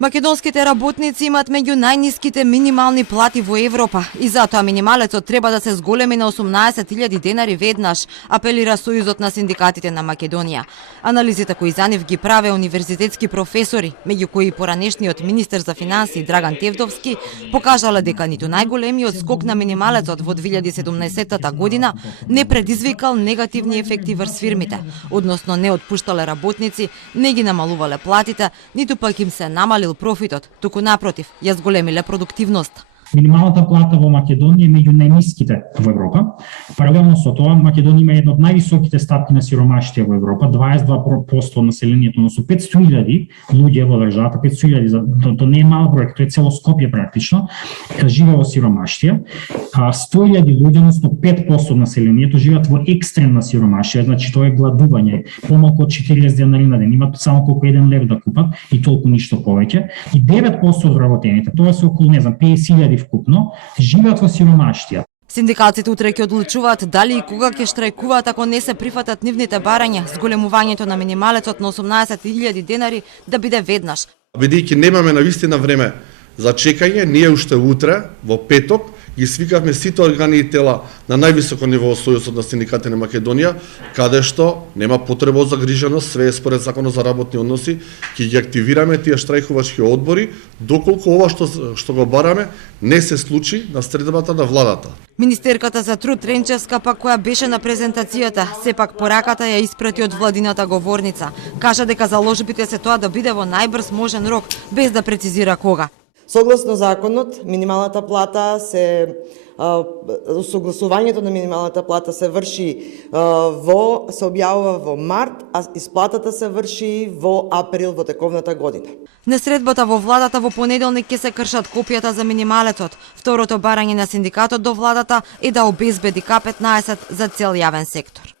Македонските работници имаат меѓу најниските минимални плати во Европа и затоа минималецот треба да се зголеми на 18.000 денари веднаш, апелира Сојузот на синдикатите на Македонија. Анализите кои за нив ги праве универзитетски професори, меѓу кои поранешниот министер за финансии Драган Тевдовски, покажале дека ниту најголемиот скок на минималецот во 2017 година не предизвикал негативни ефекти врз фирмите, односно не отпуштале работници, не ги намалувале платите, ниту пак им се намалил профитот, туку напротив, ја зголемиле продуктивност. Минималната плата во Македонија е меѓу најниските во Европа. Паралелно со тоа, Македонија има една од највисоките стапки на сиромаштија во Европа, 22% од населението, но со 500.000 луѓе во државата, 500.000, тоа не е мал број, тоа е цело Скопје практично, живее во сиромаштија. 100.000 луѓе, односно 5% од населението, живеат во екстремна сиромаштија, значи тоа е гладување, помалку од 40 денари на ден, имаат само колку 1 лев да купат и толку ништо повеќе. И 9% од вработените, тоа се околу, 50.000 вкупно, живеат во сиромаштија. Синдикалците утре ќе одлучуваат дали и кога ќе штрајкуваат ако не се прифатат нивните барања, зголемувањето на минималецот на 18.000 денари да биде веднаш. Бидејќи немаме навистина време за чекање, ние уште утре, во петок, ги свикавме сите органи и тела на највисоко ниво во Сојузот на синдикатите на Македонија, каде што нема потреба од загриженост, све е според Законот за работни односи, ќе ги активираме тие штрајкувачки одбори, доколку ова што го бараме не се случи на средбата на владата. Министерката за труд Ренчевска, пак која беше на презентацијата, сепак пораката ја испрати од владината говорница. Кажа дека заложбите се тоа да биде во најбрз можен рок, без да прецизира кога. Согласно законот, минималната плата согласувањето на минималната плата се врши се објавува во март, а исплатата се врши во април во тековната година. На средбата во владата во понеделник ќе се кршат копијата за минималецот. Второто барање на синдикатот до владата е да обезбеди К15 за цел јавен сектор.